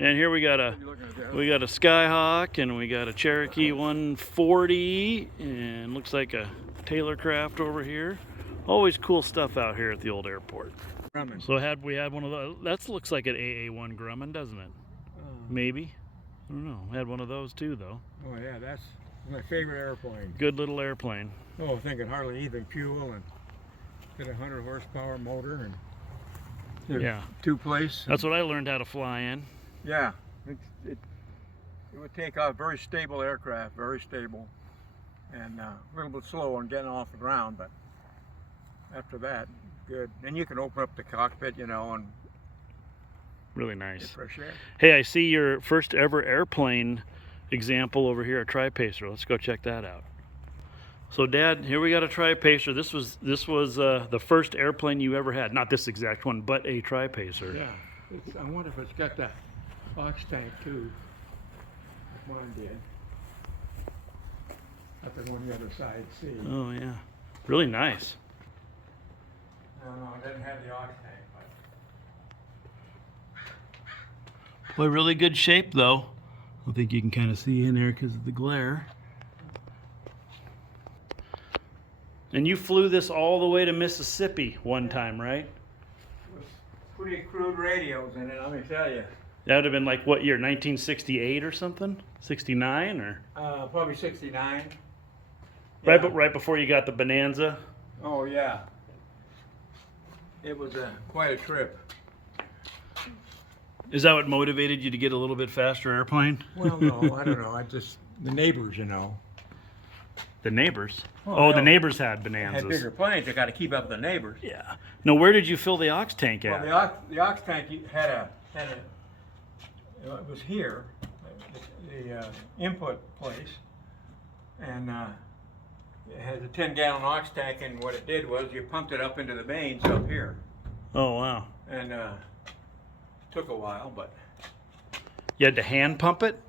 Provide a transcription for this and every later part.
And here we got a Skyhawk, and we got a Cherokee 140, and looks like a Taylor Craft over here. Always cool stuff out here at the old airport. Grumman. So we had one of those. That looks like an AA1 Grumman, doesn't it? Maybe. I don't know. Had one of those too, though. Oh yeah, that's my favorite airplane. Good little airplane. Oh, I think it hardly even fuel and get a 100 horsepower motor and Yeah. two-place. That's what I learned how to fly in. Yeah, it would take off. Very stable aircraft, very stable, and a little bit slow on getting off the ground, but after that, good. And you can open up the cockpit, you know, and Really nice. get fresh air. Hey, I see your first ever airplane example over here at Tri-Pacer. Let's go check that out. So, Dad, here we got a Tri-Pacer. This was the first airplane you ever had. Not this exact one, but a Tri-Pacer. Yeah, I wonder if it's got the ox tank too. Mine did. Got the one on the other side. See? Oh yeah, really nice. No, it doesn't have the ox tank. Boy, really good shape though. I think you can kind of see in there because of the glare. And you flew this all the way to Mississippi one time, right? With pretty crude radios in it, let me tell you. That would have been like what year? 1968 or something? 69 or? Probably 69. Right, Yeah. right before you got the Bonanza. Oh yeah. It was quite a trip. Is that what motivated you to get a little bit faster airplane? Well, no, I don't know. The neighbors, you know. The neighbors. Oh, The yeah. neighbors had Bonanzas. Had bigger planes. They got to keep up with the neighbors. Yeah. Now, where did you fill the ox tank at? Well, the ox tank it was here, the input place, and it had a 10-gallon ox tank. And what it did was you pumped it up into the mains up here, Oh wow. and took a while, but You had to hand pump it?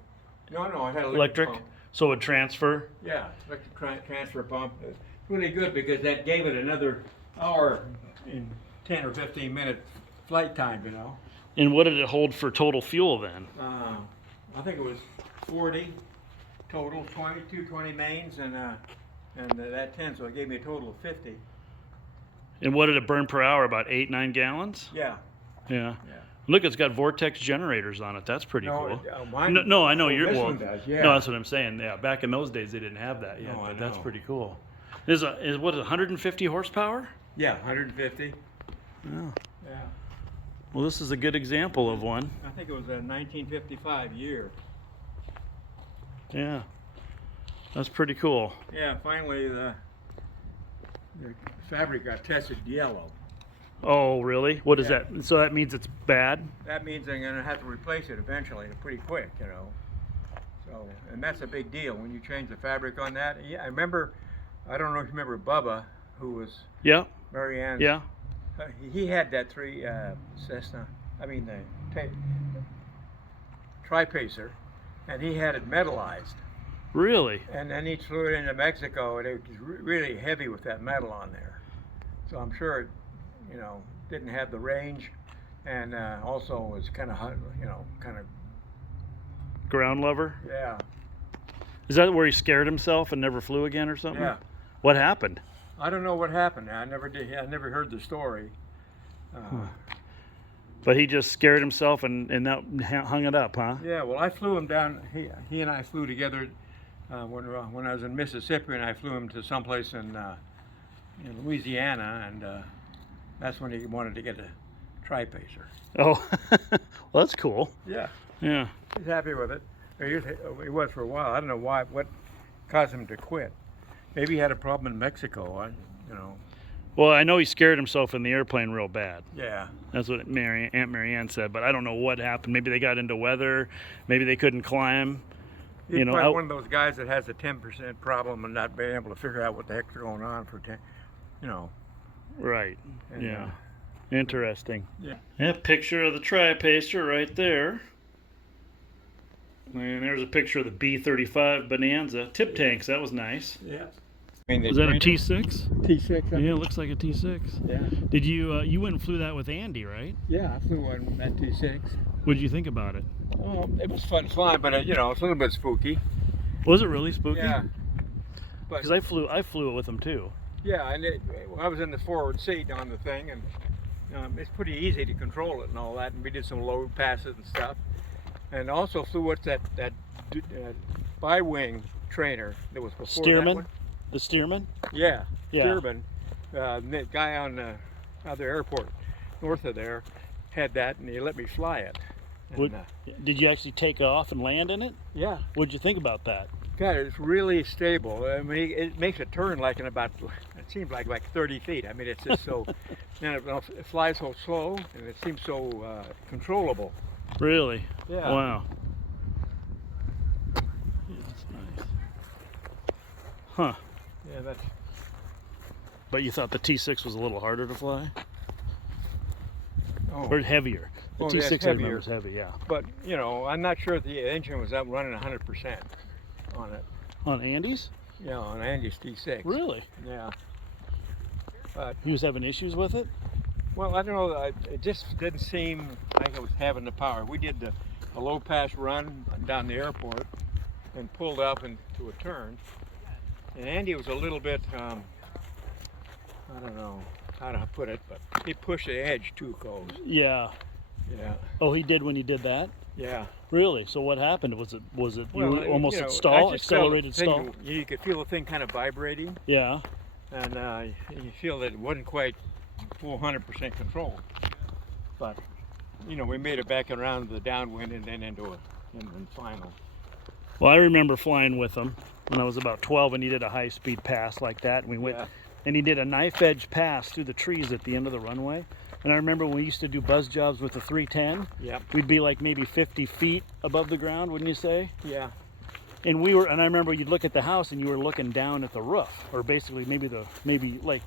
no, I had an Electric? pump. So it would transfer? Yeah, electric transfer pump. It's really good because that gave it another hour in 10 or 15 minute flight time, you know. And what did it hold for total fuel then? I think it was 40 total, 220 mains, and that 10, so it gave me a total of 50. And what did it burn per hour? About 8-9 gallons? Yeah. Yeah. Look, it's got vortex generators on it. That's pretty cool. Mine, No, I know this one does, yeah. No, that's what I'm saying. Yeah, back in those days they didn't have that yet, No, I but that's know. pretty cool. Is what 150 horsepower? Yeah, 150. Yeah. Yeah. Well, this is a good example of one. I think it was a 1955 year. Yeah. That's pretty cool. Yeah, finally the fabric got tested yellow. Oh, really? What is Yeah. that? So that means it's bad? That means they're going to have to replace it eventually, pretty quick, you know. So, and that's a big deal when you change the fabric on that. Yeah, I remember. I don't know if you remember Bubba, who was Yeah. Mary Ann's. Yeah. He had that Cessna. I mean the Tri-Pacer, and he had it metallized. Really? And then he flew it into Mexico, and it was really heavy with that metal on there. So I'm sure it, you know, didn't have the range, and also was kind of, you know, Ground lover? yeah. Is that where he scared himself and never flew again or something? Yeah. What happened? I don't know what happened. I never heard the story. But he just scared himself and that hung it up, huh? Yeah, well, I flew him down. He and I flew together when I was in Mississippi, and I flew him to someplace in Louisiana, and that's when he wanted to get a Tri-Pacer. Oh, well, that's cool. Yeah, Yeah. he's happy with it. He was for a while. I don't know what caused him to quit. Maybe he had a problem in Mexico. You know. Well, I know he scared himself in the airplane real bad. Yeah. That's what Aunt Mary Ann said, but I don't know what happened. Maybe they got into weather. Maybe they couldn't climb. He's You know, probably one of those guys that has a 10% problem and not being able to figure out what the heck's going on for 10, you know. Right. And, Yeah. Interesting. Yeah. Yeah, picture of the Tri-Pacer right there. And there's a picture of the B-35 Bonanza. Tip tanks, that was nice. Yeah. Was that a T6? T6? Yeah, it looks like a T6. Yeah. Did you, you went and flew that with Andy, right? Yeah, I flew one that T6. What did you think about it? Oh, it was fun flying, but you know, it's a little bit spooky. Was it really spooky? Yeah. But Because I flew it with them too. yeah, and I was in the forward seat on the thing, and it's pretty easy to control it and all that. And we did some low passes and stuff, and also flew what's that bi-wing trainer that was before that Steerman? one. The Steerman? Yeah, Yeah. Steerman. The guy on other airport north of there had that, and he let me fly it. And, Did you actually take off and land in it? yeah. What'd you think about that? God, it's really stable. I mean, it makes a turn like in about, it seems like 30 feet. I mean, it's just so, and it flies so slow, and it seems so controllable. Really? Yeah. Wow. Yeah, that's nice. Huh. Yeah, that's. But you thought the T6 was a little harder to fly? Oh. Or heavier? The Oh, yeah, T6 it's I remember heavier. was heavy, yeah. But you know, I'm not sure if the engine was up running 100% on it. On Andy's? Yeah, on Andy's T6. Really? Yeah. But He was having issues with it? well, I don't know. It just didn't seem like it was having the power. We did a low pass run down the airport and pulled up into a turn. And Andy was a little bit, I don't know how to put it, but he pushed the edge too close. Yeah. Yeah, Oh, he did when you did that? yeah. Really? So what happened? Was it Well, you almost you know, at I stall, just felt the accelerated thing- stall? You could feel the thing kind of vibrating, Yeah. and you feel that it wasn't quite full 100% control. But you know, we made it back around the downwind and then into in final. Well, I remember flying with him when I was about 12, and he did a high-speed pass like that, and we went, Yeah. and he did a knife-edge pass through the trees at the end of the runway. And I remember when we used to do buzz jobs with the 310, Yep. we'd be like maybe 50 feet above the ground, wouldn't you say? Yeah. And I remember you'd look at the house and you were looking down at the roof, or basically maybe like,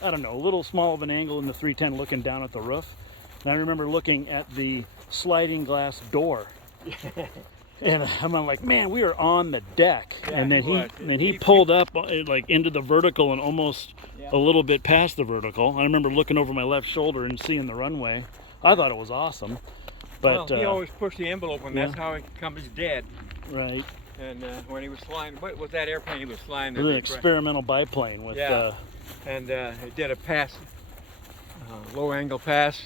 I don't know, a little small of an angle in the 310 looking down at the roof. And I remember looking at the sliding glass door. And I'm like, man, we are on the deck. Yeah, and then he was. he pulled up like into the vertical and almost Yeah. a little bit past the vertical. I remember looking over my left shoulder and seeing the runway. I thought it was awesome. But Well, he always pushed the envelope, and that's yeah. how he comes dead. right. And when he was flying, what was that airplane he was flying? It was an experimental biplane with Yeah. And he did a pass, low angle pass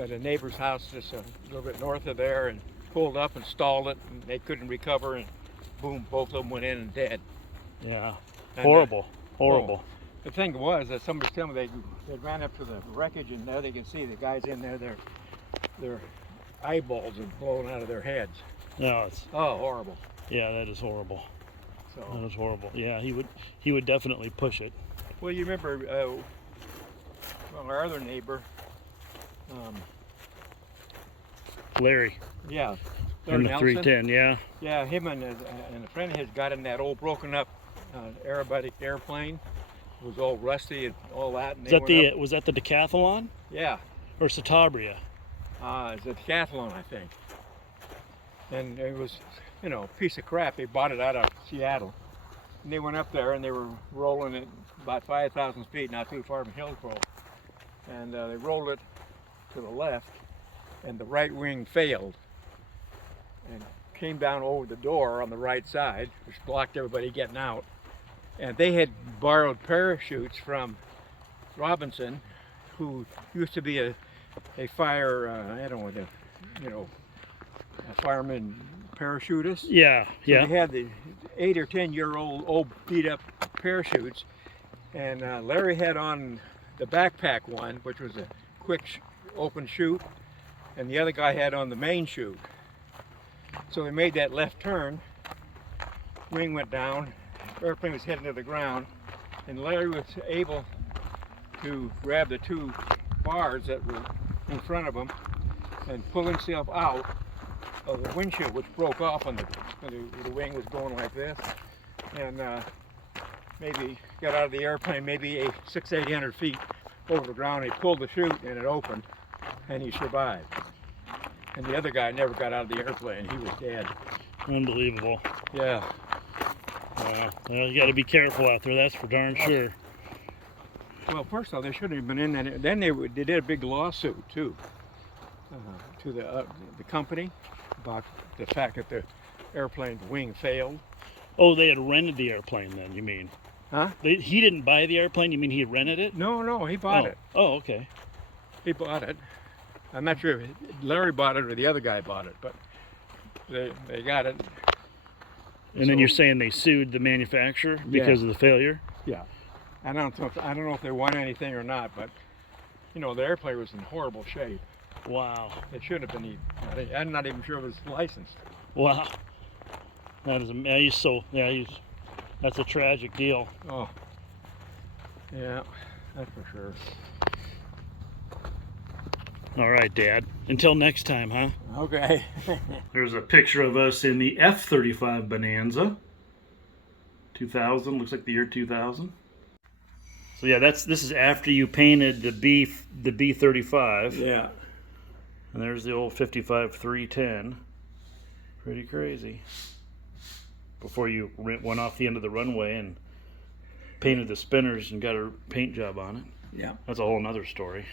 at a neighbor's house just a little bit north of there, and pulled up and stalled it, and they couldn't recover, and boom, both of them went in and dead. yeah. And, Horrible. Horrible. The thing was that somebody told me they ran up to the wreckage, and now they can see the guys in there. Their eyeballs are blown out of their heads. No, it's Oh, horrible. yeah, that is horrible. That So, is horrible. Yeah, he would definitely push it. well, you remember, well, our other neighbor, Larry yeah, in Larry the Nelson. 310, yeah. Yeah, him and a friend of his got in that old broken up aerobatic airplane. It was all rusty and all that. And Is they that went up. was that the Decathlon Yeah, or Citabria? it's a Decathlon, I think. And it was, you know, a piece of crap. They bought it out of Seattle. And they went up there and they were rolling it about 5,000 feet, not too far from Hillsborough. And they rolled it to the left, and the right wing failed and came down over the door on the right side, which blocked everybody getting out. And they had borrowed parachutes from Robinson, who used to be a fire, I don't know, you know, a fireman parachutist. Yeah, So yeah. they had the 8 or 10-year-old old beat up parachutes, and Larry had on the backpack one, which was a quick open chute, and the other guy had on the main chute. So they made that left turn, wing went down, airplane was heading to the ground, and Larry was able to grab the two bars that were in front of him and pull himself out of the windshield, which broke off when the wing was going like this, and maybe got out of the airplane maybe 600-800 feet over the ground. He pulled the chute and it opened, and he survived. And the other guy never got out of the airplane. He was dead. Unbelievable. Yeah. Well, you got to be careful out there. That's for darn sure. Well, first of all, they shouldn't have been in that. Then they did a big lawsuit too, to the company about the fact that the airplane's wing failed. Oh, they had rented the airplane then, you mean? Huh? He didn't buy the airplane, you mean he rented it? No, he bought it. Oh, okay. He bought it. I'm not sure if Larry bought it or the other guy bought it, but they got it. And then you're saying they sued the manufacturer because of the failure? Yeah. I don't know if they won anything or not, but you know, the airplane was in horrible shape. Wow. It shouldn't have been. I'm not even sure it was licensed. Wow. That is that's a tragic deal. Oh. Yeah, that's for sure. All right, Dad. Until next time, huh? Okay. There's a picture of us in the F-35 Bonanza. 2000, looks like the year 2000. So yeah, this is after you painted the B-35. Yeah. And there's the old 55-310. Pretty crazy. Before you went off the end of the runway and painted the spinners and got a paint job on it. Yeah. That's a whole nother story.